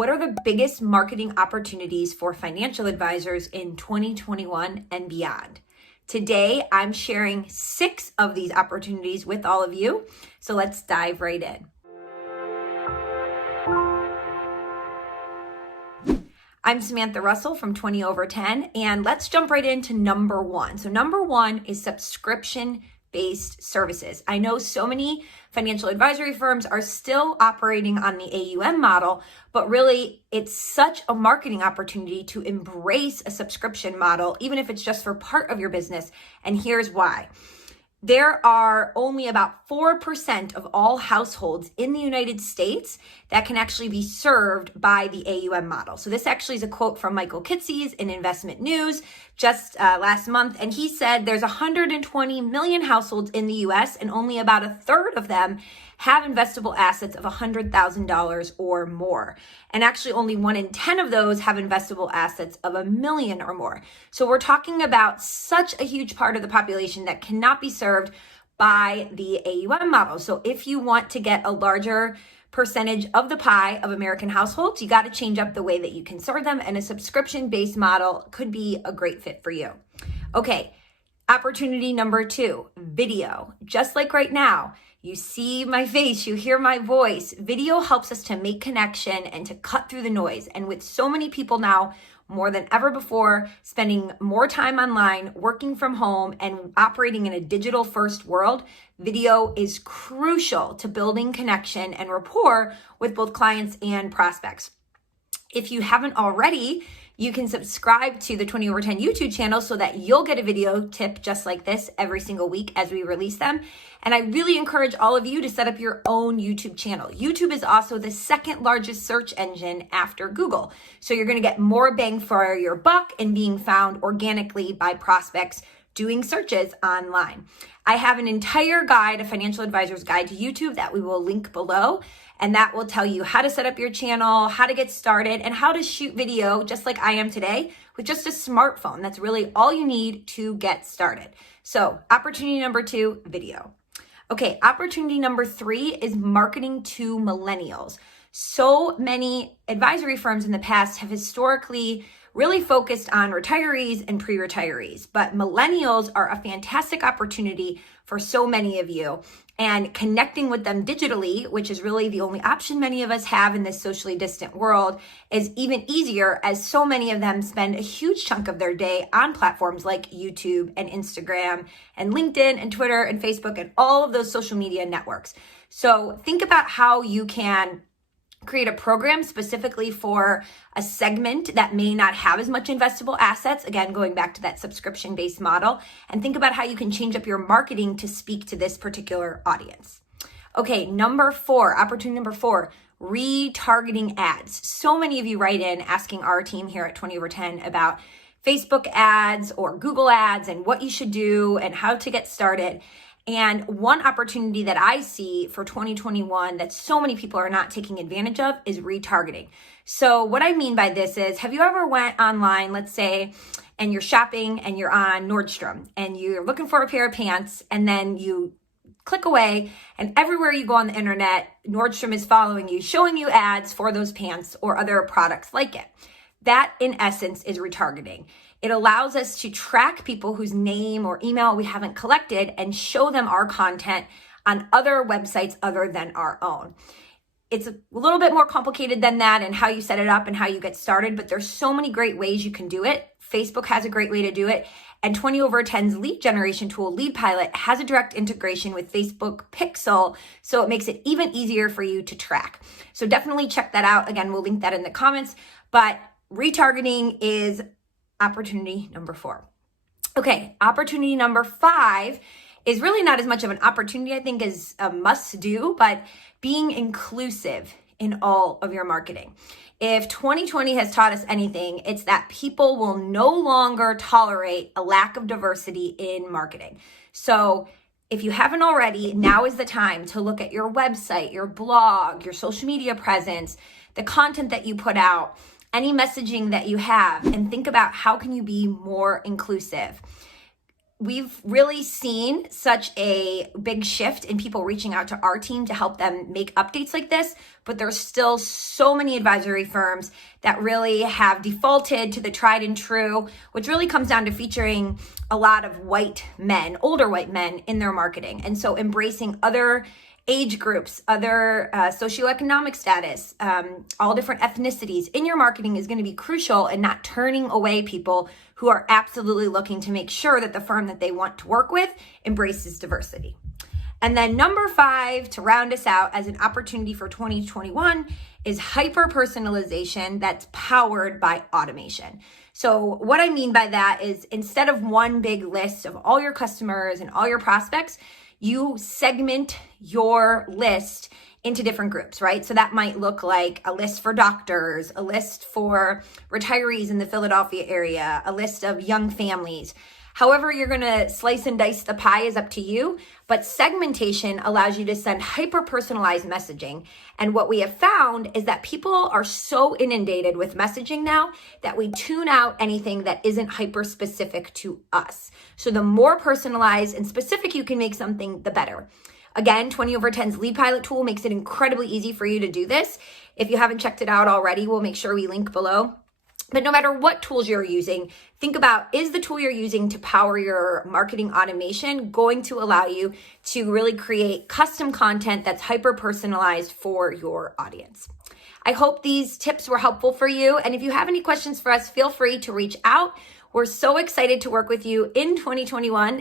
What are the biggest marketing opportunities for financial advisors in 2021 and beyond? Today, I'm sharing 6 of these opportunities with all of you. So let's dive right in. I'm Samantha Russell from 20 Over 10, and let's jump right into number 1. So number 1 is subscription-based services. I know so many financial advisory firms are still operating on the AUM model, but really it's such a marketing opportunity to embrace a subscription model, even if it's just for part of your business. And here's why. There are only about 4% of all households in the United States that can actually be served by the AUM model. So this actually is a quote from Michael Kitces in Investment News just last month. And he said there's 120 million households in the US and only about a third of them have investable assets of $100,000 or more. And actually only 1 in 10 of those have investable assets of $1 million or more. So we're talking about such a huge part of the population that cannot be served by the AUM model. So if you want to get a larger percentage of the pie of American households, you got to change up the way that you can serve them, and a subscription-based model could be a great fit for you. Okay, opportunity number 2, video. Just like right now, you see my face, you hear my voice. Video helps us to make connection and to cut through the noise. And with so many people now, more than ever before, spending more time online, working from home, and operating in a digital first world, video is crucial to building connection and rapport with both clients and prospects. If you haven't already, you can subscribe to the 20 Over 10 YouTube channel so that you'll get a video tip just like this every single week as we release them. And I really encourage all of you to set up your own YouTube channel. YouTube is also the second largest search engine after Google. So you're going to get more bang for your buck in being found organically by prospects doing searches online. I have an entire guide, a financial advisor's guide to YouTube, that we will link below. And that will tell you how to set up your channel, how to get started, and how to shoot video just like I am today with just a smartphone. That's really all you need to get started. So opportunity number 2, video. Okay, opportunity number 3 is marketing to millennials. So many advisory firms in the past have historically really focused on retirees and pre-retirees, but millennials are a fantastic opportunity for so many of you. And connecting with them digitally, which is really the only option many of us have in this socially distant world, is even easier, as so many of them spend a huge chunk of their day on platforms like YouTube and Instagram and LinkedIn and Twitter and Facebook and all of those social media networks. So think about how you can create a program specifically for a segment that may not have as much investable assets. Again, going back to that subscription-based model, and think about how you can change up your marketing to speak to this particular audience. Okay, opportunity number 4, retargeting ads. So many of you write in asking our team here at 20 Over 10 about Facebook ads or Google ads and what you should do and how to get started. And one opportunity that I see for 2021 that so many people are not taking advantage of is retargeting. So what I mean by this is, have you ever went online, let's say, and you're shopping and you're on Nordstrom and you're looking for a pair of pants, and then you click away, and everywhere you go on the internet, Nordstrom is following you, showing you ads for those pants or other products like it. That, in essence, is retargeting. It allows us to track people whose name or email we haven't collected and show them our content on other websites other than our own. It's a little bit more complicated than that and how you set it up and how you get started, but there's so many great ways you can do it. Facebook has a great way to do it. And 20 Over 10's lead generation tool, Lead Pilot, has a direct integration with Facebook Pixel, so it makes it even easier for you to track. So definitely check that out. Again, we'll link that in the comments, but retargeting is opportunity number 4. Okay, opportunity number 5 is really not as much of an opportunity, I think, as a must do, but being inclusive in all of your marketing. If 2020 has taught us anything, it's that people will no longer tolerate a lack of diversity in marketing. So if you haven't already, now is the time to look at your website, your blog, your social media presence, the content that you put out, any messaging that you have, and think about how can you be more inclusive. we've really seen such a big shift in people reaching out to our team to help them make updates like this, but there's still so many advisory firms that really have defaulted to the tried and true, which really comes down to featuring a lot of white men, older white men in their marketing. And so embracing other age groups, other socioeconomic status, all different ethnicities in your marketing is going to be crucial in not turning away people who are absolutely looking to make sure that the firm that they want to work with embraces diversity. And then number 5, to round us out as an opportunity for 2021, is hyper-personalization that's powered by automation. So what I mean by that is instead of one big list of all your customers and all your prospects, you segment your list into different groups, right? So that might look like a list for doctors, a list for retirees in the Philadelphia area, a list of young families. However you're going to slice and dice the pie is up to you, but segmentation allows you to send hyper-personalized messaging. And what we have found is that people are so inundated with messaging now that we tune out anything that isn't hyper-specific to us. So the more personalized and specific you can make something, the better. Again, 20/10's lead pilot tool makes it incredibly easy for you to do this. If you haven't checked it out already, we'll make sure we link below. But no matter what tools you're using, think about, is the tool you're using to power your marketing automation going to allow you to really create custom content that's hyper-personalized for your audience? I hope these tips were helpful for you. And if you have any questions for us, feel free to reach out. We're so excited to work with you in 2021.